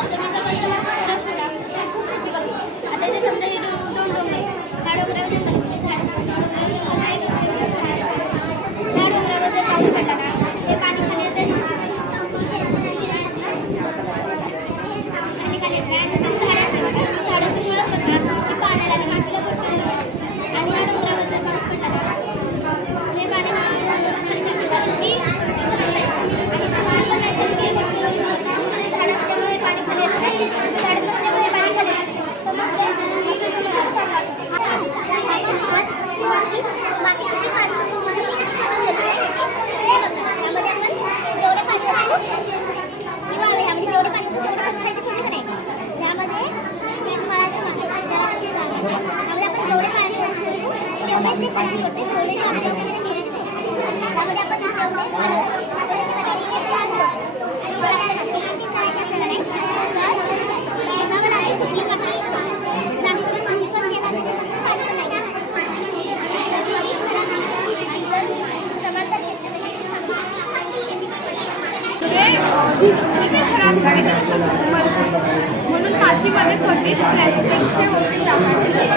आता ते समजा हे दोन डोंगर ह्या डोंगरावर जेवढे पाणी वाचले तेवढे म्हणून मातीमध्ये थोडीच प्लॅस्टिकचे वगैरे टाकायचे